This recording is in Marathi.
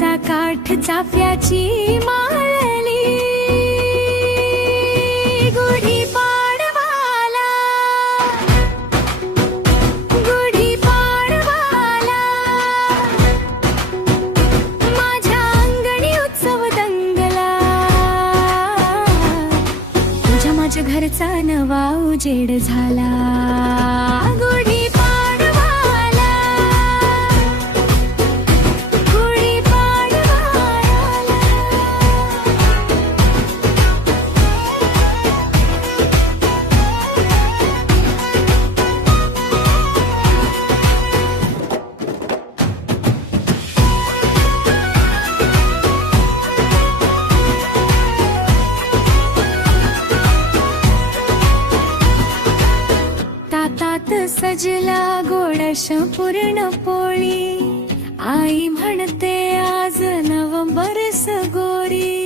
दाराचा काठ चाफ्याची माळली, गुढी पाडवाला, गुढी पाडवाला, माझ्या अंगणी उत्सव दंगला, तुझ्या माझ्या घरचा नवा उजेड झाला. गुढी ताटात सजला गोडश पूर्ण पोळी, आई म्हणते आज नवंबर गोरी.